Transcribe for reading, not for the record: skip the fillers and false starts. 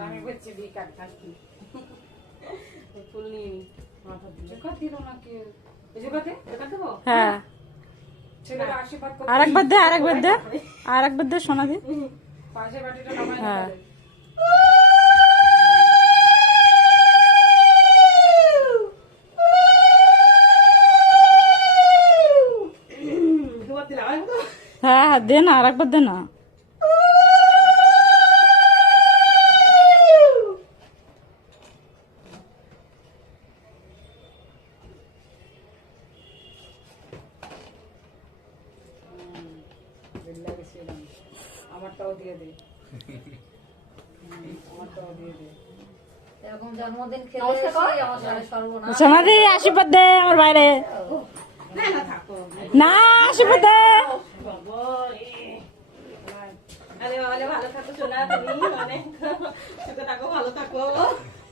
আমি বলছি দিয়ে কাট থাকি ফুল নিয়ে নি মাথা দিয়ে কাট দিল না কি এই যে কাটে কাট দেবো হ্যাঁ ছেলেরা আশীর্বাদ করতে আরেকবার দে আরেকবার দে সোনা দি পাশে বাটিটা নামাই হ্যাঁ দে হ্যাঁ হ্যাঁ দে না আরেকবার দে না আমারটাও দিয়ে দে আমারটাও দিয়ে দে এরকম জন্মদিন খেলে এসে আমার সাথে সর্বনাশ। সোনা দি আশীর্বাদ দে আমার বাইরে না না থাকো না আশীর্বাদ দে বাবা আরে বাবা ভালো থাকো সোনা তুমি অনেক সুখে থাকো ভালো থাকো